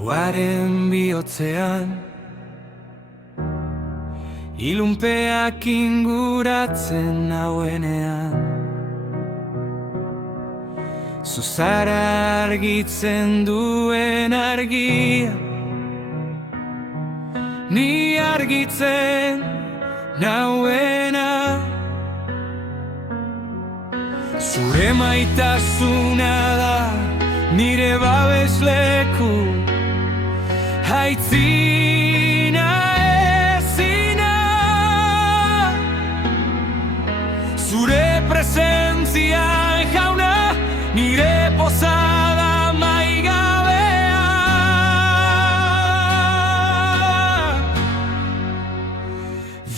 Gauaren bihotzean ilunpeak inguratzen nauenean, zuzara argitzen duen argia, ni argitzen nauena. Zure maitasuna da nire babesleku, aitzina ezina. Zure presentzian jauna, nire posada maigabea.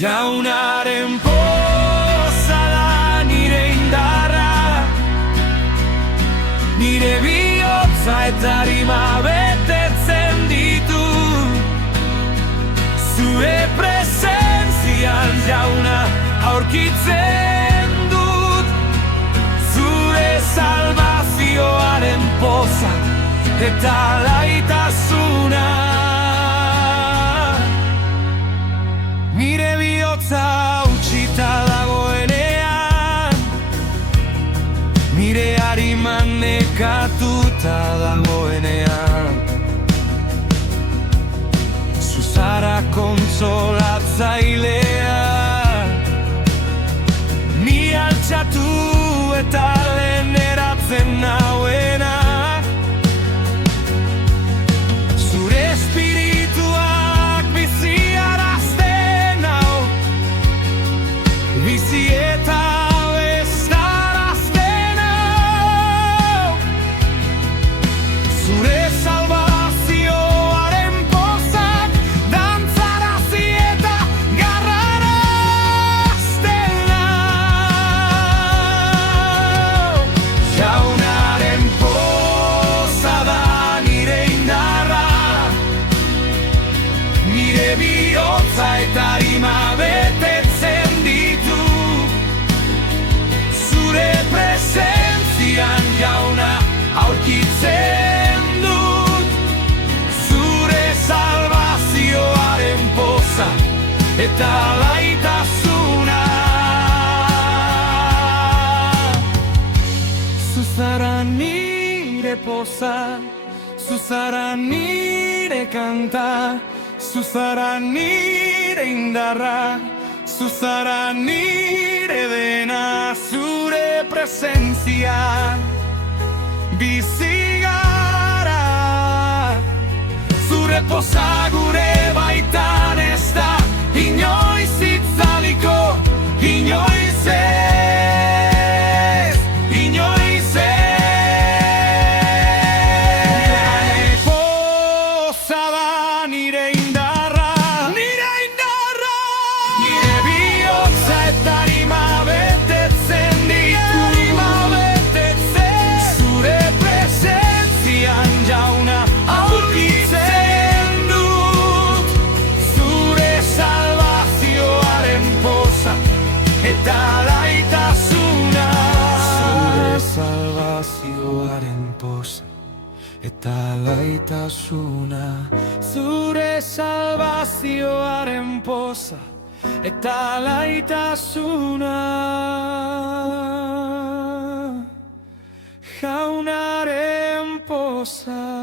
Jaunaren posada nire indarra, nire bihotza eta arima betetzen ditu. Zure presentzian jauna aurkitzen dut, zure salvazioaren poza eta laitasuna. Nire bihotza utxita dagoenean, nire ariman nekatuta dagoenean, zuzara konsolatzailea, ni altxatu eta leheneratzen nauena. Zure espirituak biziarazten nau, bizi eta bestarazten nau. Zure salvazioaren pozak dantzarazi eta garrarazten nau. Jaunaren poza da nire indarra, nire bihotza eta arima betetzen ditu. Zure presentzian jauna aurkitzen dut, zure salvazioaren poza eta laitasuna. Zuzara nire poza, zuzara nire kanta, zuzara nire indarra, zuzara nire dena. Zure presentzian bizi gara, zure poza gure baitan ez da inoiz itzaliko, inoiz ez, inoiz ez. Nire poza da nire indarra, nire indarra, nire bihotza eta arima betetzen ditu. Zure presentzian jauna aurkitzen dut, zure salvazioaren poza eta laitasuna. Zure salvazioaren poza eta laitasuna. Zure salvazioaren poza eta laitasuna. Jaunaren poza.